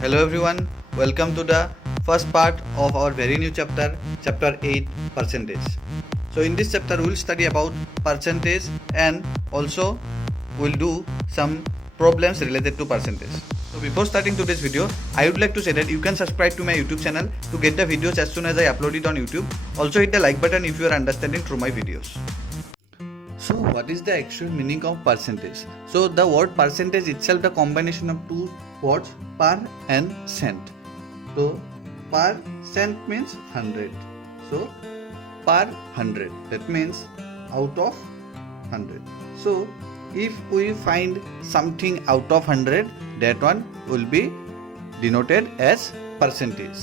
Hello everyone, welcome to the first part of our very new chapter, chapter 8 percentage. So in this chapter we will study about percentage and also we'll do some problems related to percentage. So before starting today's video, I would like to say that you can subscribe to my YouTube channel to get the videos as soon as I upload it on YouTube. Also hit the like button if you are understanding through my videos. So what is the actual meaning of percentage? So the word percentage itself the combination of two words per and cent. So per cent means 100. So per 100 that means out of 100. So if we find something out of 100 that one will be denoted as percentage.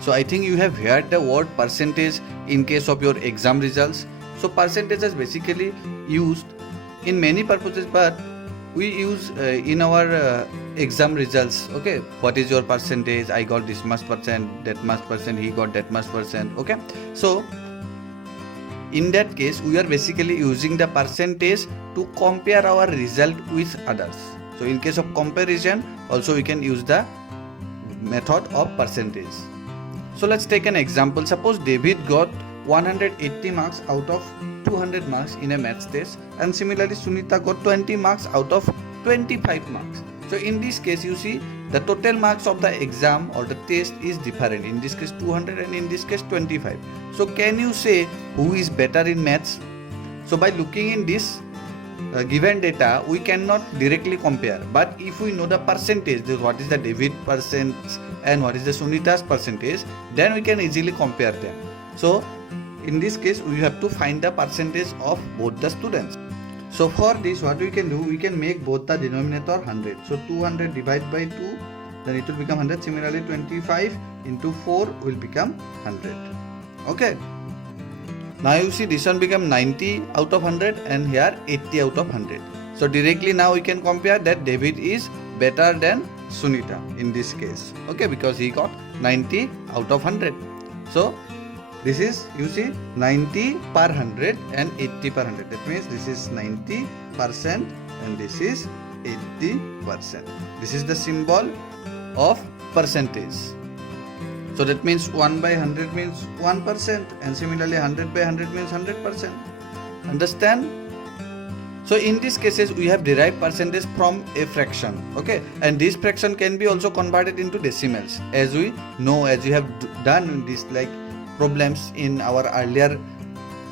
So I think you have heard the word percentage in case of your exam results. So percentage is basically used in many purposes, but we use in our exam results. Okay, what is your percentage? I got this much percent, that much percent, he got that much percent. Okay, so in that case we are basically using the percentage to compare our result with others. So in case of comparison also we can use the method of percentage. So let's take an example. Suppose David got 180 marks out of 200 marks in a maths test, and similarly Sunita got 20 marks out of 25 marks. So in this case you see the total marks of the exam or the test is different. In this case 200 and in this case 25. So can you say who is better in maths? So by looking in this given data we cannot directly compare, but if we know the percentage, what is the David percent and what is the Sunita's percentage, then we can easily compare them. So in this case we have to find the percentage of both the students. So for this what we can do, we can make both the denominator 100. So 200 divided by 2, then it will become 100. Similarly 25 into 4 will become 100. Okay. Now you see this one become 90 out of 100 and here 80 out of 100. So directly now we can compare that David is better than Sunita in this case. Okay, because he got 90 out of 100. So this is, you see, 90 per 100 and 80 per 100. That means this is 90% and this is 80%. This is the symbol of percentage. So that means 1 by 100 means 1% and similarly 100 by 100 means 100%. Understand? So in these cases we have derived percentage from a fraction. Okay, and this fraction can be also converted into decimals, as we know, as we have done this like problems in our earlier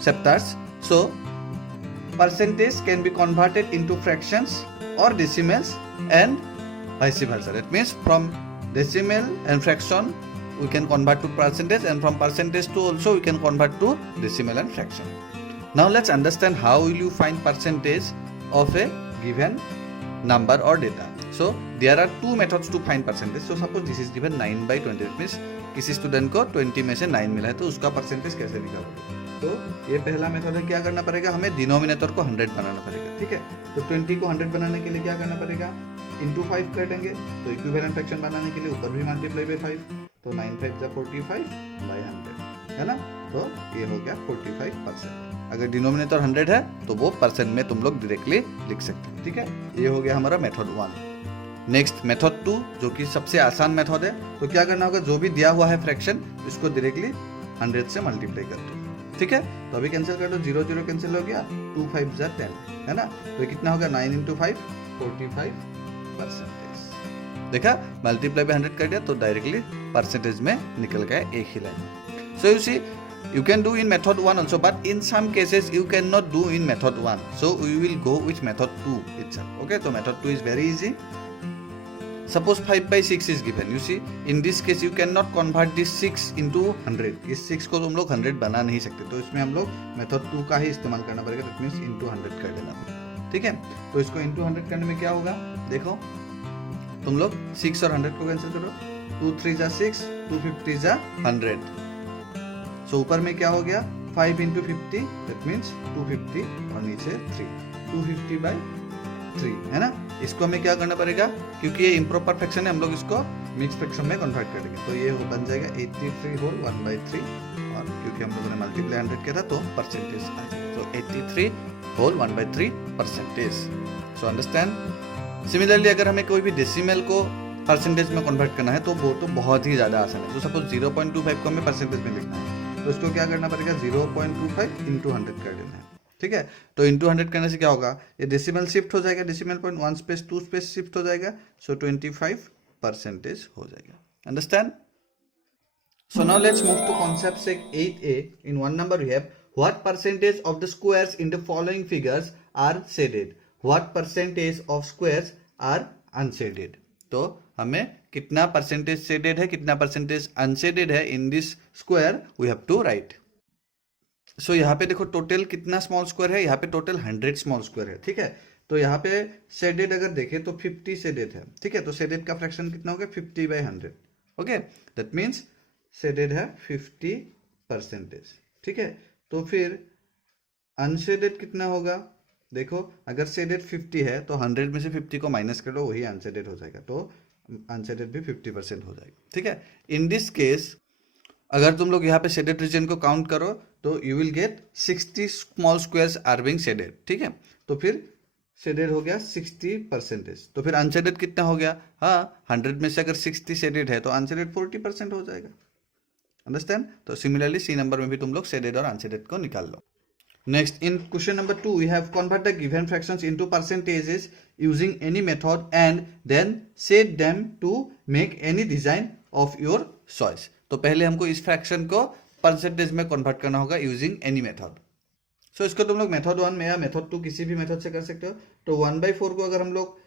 chapters. So percentage can be converted into fractions or decimals and vice versa. That means from decimal and fraction we can convert to percentage, and from percentage to also we can convert to decimal and fraction. Now let's understand how will you find percentage of a given number or data. So there are two methods to find percentage. So suppose this is given 9 by 20. That means किसी student को 20 में से 9 मिला है तो उसका percentage कैसे निकालोगे? तो ये पहला मेथड है, क्या करना पड़ेगा, हमें डिनोमिनेटर को 100 बनाना पड़ेगा. ठीक है, तो 20 को 100 बनाने के लिए क्या करना पड़ेगा, इंटू 5 कर देंगे. तो इक्विवेलेंट फ्रैक्शन बनाने के लिए ऊपर भी मल्टीप्लाई बाय 5, तो 9 5 जा 45 बाय 100 है ना. तो ये हो गया 45%. अगर डिनोमिनेटर 100 है तो वो परसेंट में तुम लोग डायरेक्टली लिख सकते हो. ठीक है, ये हो गया हमारा मेथड 1. नेक्स्ट मेथड 2 जो कि सबसे आसान मेथड है. तो क्या करना होगा, जो भी दिया हुआ है फ्रैक्शन उसको डायरेक्टली 100 से मल्टीप्लाई कर दो. ठीक है, तो अभी कैंसिल कर दो, 0 0 कैंसिल हो गया, 2 5 जा 10 है ना. तो कितना होगा, 9 into 5 45%. देखा, मल्टीप्लाई पे 100 कर दिया तो डायरेक्टली परसेंटेज में निकल गया एक ही line. So you see you can do in method 1 also, but in some cases you cannot do in method 1. So we will go with method 2 itself. Okay, so method 2 is very easy. Suppose 5 by 6 is given. You see, in this case you cannot convert this 6 into 100. इस 6 को तुम लोग 100 बना नहीं सकते, तो इसमें हम लोग मेथड 2 का ही इस्तेमाल करना पड़ेगा. दैट मीन्स into 100 कर देना पड़ेगा. ठीक है, तो इसको into 100 करने में क्या होगा, देखो तुम लोग 6 और 100 को कैंसिल करो. 2 3 जा 6, 2 50 जा 100. सो ऊपर में क्या हो गया, 5 into 50 दैट मीन्स 250 और नीचे 3, 250 by 3 है ना. इसको हमें क्या करना पड़ेगा, क्योंकि ये इम्प्रॉपर फ्रैक्शन है, हम लोग इसको मिक्स फ्रैक्शन में कन्वर्ट कर देंगे. तो ये बन जाएगा 83 होल 1/3, और क्योंकि हम लोगों ने मल्टीप्लाई 100 किया था तो परसेंटेज आ जाएगा. तो 83 whole 1/3 percentage. So understand. Similarly अगर हमें कोई भी डेसिमल को परसेंटेज में कन्वर्ट करना है तो वो तो बहुत ही ज़्यादा आसान है। तो सपोज 0.25 को हमें परसेंटेज में लिखना है तो इसको क्या करना पड़ेगा, 0.25 इंटू 100 कर देना है। ठीक है, तो इंटू 100 करने से क्या होगा, ये डेसिमल शिफ्ट हो जाएगा, decimal point 1 space 2 space shift हो जाएगा, सो 25% हो जाएगा। Understand? So now let's move to concept sec 8a. In one number we have what percentage of the squares in the following figures are shaded? What percentage of squares are unshaded? तो हमें कितना percentage shaded है, कितना percentage unshaded है in this square we have to write. So यहाँ पे देखो total कितना स्मॉल स्क्वायर है, यहाँ पे टोटल 100 स्मॉल स्क्वायर है। ठीक है, तो यहाँ पे शेडेड अगर देखें तो 50 शेडेड है। ठीक है, तो शेडेड का फ्रैक्शन कितना हो गया, 50/100। ओके, दैट मीन्स शेडेड है 50%। ठीक है, तो फिर अनशेडेड कितना होगा, देखो अगर शेडेड 50 है तो 100 में से 50 को माइनस कर लो, वही अनशेडेड हो जाएगा, तो अनशेडेड भी 50% हो जाएगा। ठीक है, इन दिस केस अगर तुम लोग यहाँ पे शेडेड रीजन को काउंट करो तो you will get 60 small squares are being shaded. ठीक है, तो फिर शेडेड हो गया 60%। तो फिर अनशेडेड कितना हो गया, हाँ 100 में से अगर 60 शेडेड है तो अनशेडेड 40% हो जाएगा। अंडरस्टैंड? तो सिमिलरली सी नंबर में भी तुम लोग शेडेड और अनशेडेड को निकाल लो। Next in question number 2 we have convert the given fractions into percentages using any method and then set them to make any design of your choice. तो पहले हमको इस फ्रैक्शन को परसेंटेज में कन्वर्ट करना होगा यूजिंग एनी मेथड। सो इसको तुम लोग मेथड 1 में या मेथड 2 किसी भी मेथड से कर सकते हो। तो 1/4 को अगर हम लोग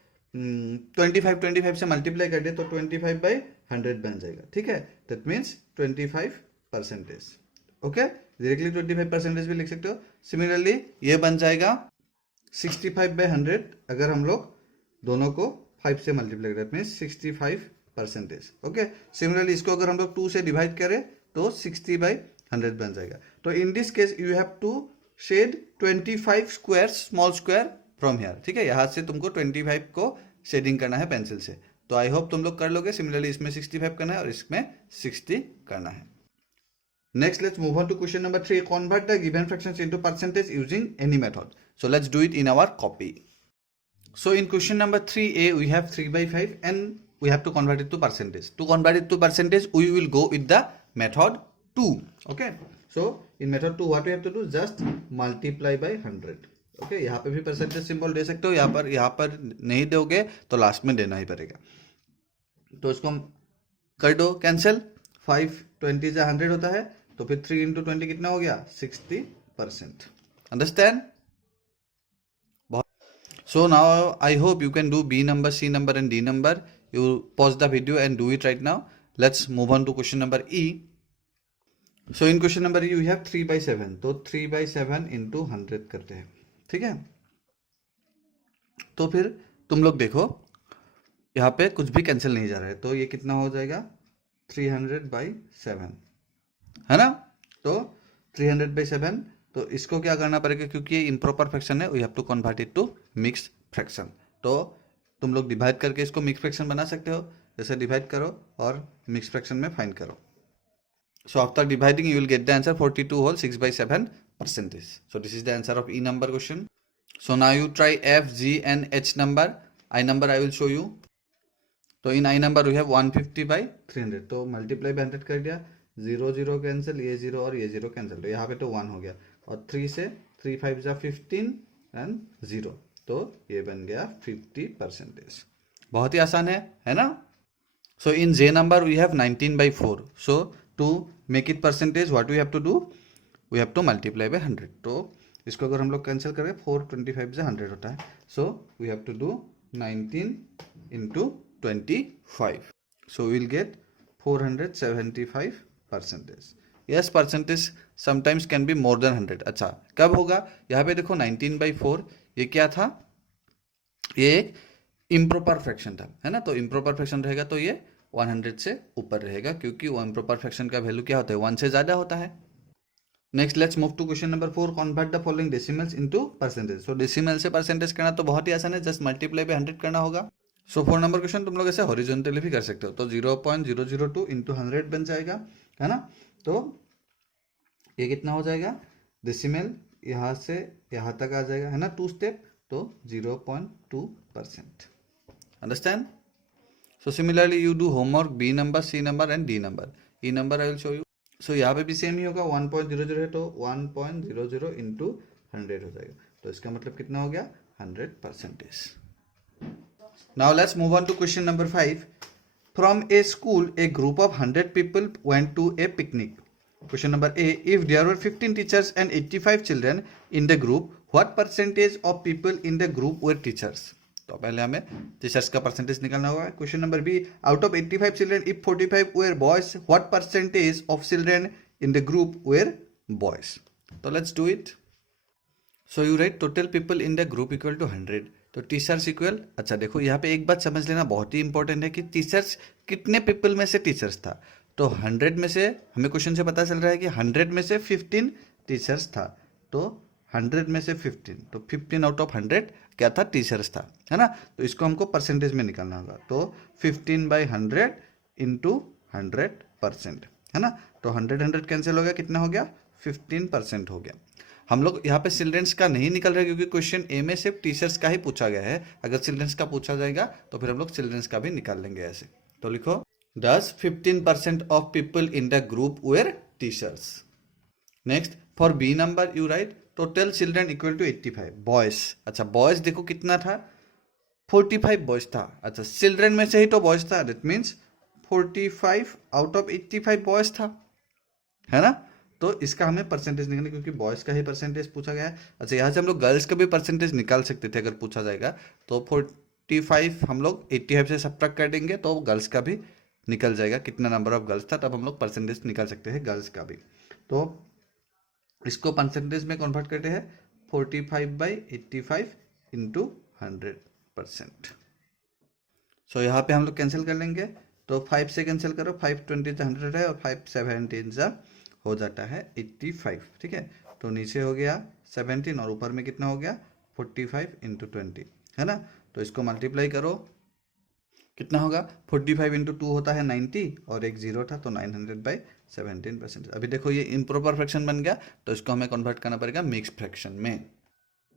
25 से मल्टीप्लाई कर दे तो 25/100 बन जाएगा। ठीक है, दैट मीन्स 25%। ओके, डायरेक्टली 25% भी लिख सकते हो। सिमिलरली ये बन जाएगा 65/100 अगर हम लोग दोनों को 5 से मल्टीप्लाई करें, मीन्स 65%। ओके, सिमिलरली इसको अगर हम लोग 2 से डिवाइड करें तो 60/100 बन जाएगा। तो in this case you have to shade 25 square small square from here. ठीक है, यहाँ से तुमको 25 को शेडिंग करना है पेंसिल से। तो आई होप तुम लोग कर लोगे। सिमिलरली इसमें 65 करना है और इसमें 60 करना है। Next let's move on to question number 3, convert the given fractions into percentage using any method. So let's do it in our copy. So in question number 3a we have 3/5 and we have to convert it to percentage. To convert it to percentage we will go with the method 2. Okay, so in method 2 what we have to do, just multiply by 100. Okay, यहाँ पे भी percentage symbol दे सकते हो, यहाँ पर नहीं दोगे तो लास्ट में देना ही पड़ेगा। तो इसको कर दो कैंसिल, 5 20 से 100 होता है, तो फिर 3 × 20 कितना हो गया, 60%। Understand? So now I hope you can do B number, C number and D number. You pause the video and do it right now. Let's move on to question number E. So in question number E we have 3/7, तो 3/7 × 100 करते हैं। ठीक है, तो फिर तुम लोग देखो यहाँ पे कुछ भी कैंसिल नहीं जा रहा है, तो ये कितना हो जाएगा, 300/7 है ना। तो 300/7, तो इसको क्या करना पड़ेगा, क्योंकि ये इम्प्रॉपर फ्रैक्शन है, we have to convert it to mix fraction. तो तुम लोग डिवाइड करके इसको मिक्स फ्रैक्शन बना सकते हो, जैसे डिवाइड करो और मिक्स फ्रैक्शन में फाइंड करो। So after dividing you will get the answer 42 whole 6/7%. So this is the answer of E number question. So now you try F, G and H number. I number I will show you. तो इन I number we have 150/300, तो multiply by 100 कर दिया, 0 0 cancel, ये 0 और ये 0 cancel, तो यहाँ पे तो 1 हो गया, और 3 से 3 5 जा 15 एंड 0, तो ये बन गया 50%। बहुत ही आसान है ना। So in J number we have 19/4. So to make it percentage what we have to do, we have to multiply by 100. तो इसको अगर हम लोग कैंसिल करें, 4 25 से 100 होता है, so we have to do 19 × 25. So we will get 475%. Yes, percentage sometimes can be more than 100. अच्छा, कब होगा, यहाँ पे देखो 19/4 ये क्या था, ये एक इम्प्रॉपर फ्रैक्शन था, है ना। तो इम्प्रॉपर फ्रैक्शन रहेगा तो ये 100 से ऊपर रहेगा, क्योंकि वो इम्प्रॉपर फ्रैक्शन का वैल्यू क्या होता है, 1 से ज़्यादा होता है। Next let's move to question number 4, convert the following decimals into percentage. So decimal से परसेंटेज करना तो बहुत ही आसान है, जस्ट मल्टीप्लाई बाय 100 करना होगा। सो 4 नंबर क्वेश्चन तुम लोग ऐसे हॉरिजॉन्टली भी कर सकते हो, तो 0.002 × 100 बन जाएगा, है ना। तो ये कितना हो जाएगा, डेसिमल यहाँ से यहाँ तक आ जाएगा, है ना, 2 स्टेप, तो 0.2%। Understand? So similarly you do homework B number, C number and D number. E number I will show you. So यहाँ पे भी सेम ही होगा 1.00 है तो 1.00 into 100 हो जाएगा. तो इसका मतलब कितना हो गया 100%. Now let's move on to question number 5. From a school, a group of 100 people went to a picnic. Question number A. If there were 15 teachers and 85 children in the group, what percentage of people in the group were teachers? तो पहले हमें teachers का percentage निकालना होगा. Question number B. Out of 85 children if 45 were boys what percentage of children in the group were boys. तो let's do it. So you write total people in the group equal to 100. तो teachers equal, अच्छा देखो यहाँ पे एक बात समझ लेना बहुत ही इंपॉर्टेंट है कि टीचर्स कितने पीपल में से टीचर्स था. तो 100 में से हमें क्वेश्चन से पता चल रहा है कि 100 में से 15 टीचर्स था. तो 100 में से 15 तो 15 आउट ऑफ 100 क्या था टीचर्स था, है ना. तो इसको हमको परसेंटेज में निकालना होगा. तो 15/100 इंटू 100%, है ना. तो 100 कैंसिल हो गया, कितना हो गया 15% हो गया. हम लोग यहाँ पे चिल्ड्रंस का नहीं निकल रहे क्योंकि क्वेश्चन ए में सिर्फ टीचर्स का ही पूछा गया है. अगर चिल्ड्रंस का पूछा जाएगा तो फिर हम लोग चिल्ड्रंस का भी निकाल लेंगे ऐसे. तो लिखो Thus 15% of people in the group were teachers. Next for B number you write total children equal to 85 boys. अच्छा boys देखो कितना था 45 boys था. अच्छा चिल्ड्रन में से ही तो boys था, that means 45 out of 85 boys था, है ना. तो इसका हमें परसेंटेज निकालना क्योंकि बॉयज का ही परसेंटेज पूछा गया है. अच्छा यहाँ से हम लोग गर्ल्स का भी परसेंटेज निकाल सकते थे अगर पूछा जाएगा. तो 45 हम लोग 85 से सब्ट्रैक्ट कर देंगे तो गर्ल्स का भी निकल जाएगा कितना नंबर ऑफ गर्ल्स था, तब हम लोग परसेंटेज निकाल सकते हैं गर्ल्स का भी. तो इसको परसेंटेज में कन्वर्ट करते हैं 45/85 इंटू 100%. सो यहाँ पे हम लोग कैंसिल कर लेंगे. तो 5 से कैंसिल करो, 5 20 100 है और 5 17 हो जाता है 85. ठीक है. तो नीचे हो गया 17 और ऊपर में कितना हो गया 45 इंटू 20, है ना. तो इसको मल्टीप्लाई करो, कितना होगा 45 इंटू 2 होता है 90 और एक 0 था तो 900/17%. अभी देखो ये इम्प्रॉपर फ्रैक्शन बन गया तो इसको हमें कन्वर्ट करना पड़ेगा मिक्स फ्रैक्शन में.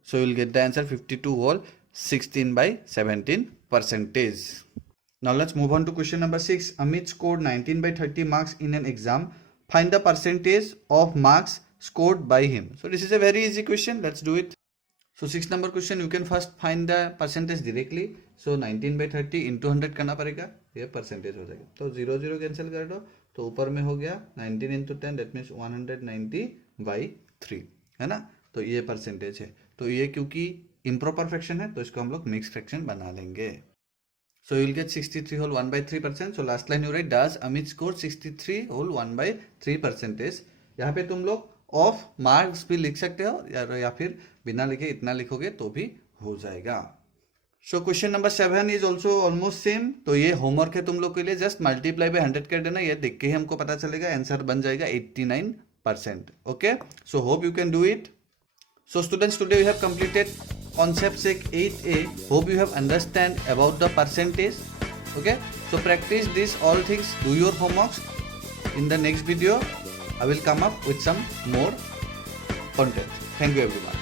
So will get the answer 52 whole 16/17%. Now let's move on to question number 6. Amit scored 19/30 marks in an exam. Find the percentage of marks scored by him. So this is a very easy question. Let's do it. So 6 number question you can first find the percentage directly. So 19/30 into 100 करना पड़ेगा, ये percentage हो जाएगा. तो 0 0 cancel कर दो तो ऊपर में हो गया 19 into 10 दैट मीन्स 190/3, है ना. तो ये परसेंटेज है. तो ये क्योंकि इम्प्रॉपर फ्रैक्शन है तो इसको हम लोग मिक्स फ्रैक्शन बना लेंगे. So you will get 63 whole 1/3%. So last line you write does Amit score 63 whole 1/3%. यहाँ पे तुम लोग ऑफ मार्क्स भी लिख सकते हो या फिर बिना लिखे इतना लिखोगे तो भी हो जाएगा. So question number 7 is also almost same. तो ये होमवर्क है तुम लोग के लिए. जस्ट मल्टीप्लाई बाय 100 कर देना. ये देख के ही हमको पता चलेगा, आंसर बन जाएगा 89%. Okay. So hope you can do it. So students today we have completed concept sec 8a. Hope you have understand about the percentage. Okay. So practice this all things. Do your homeworks. In the next video I will come up with some more content. Thank you everyone.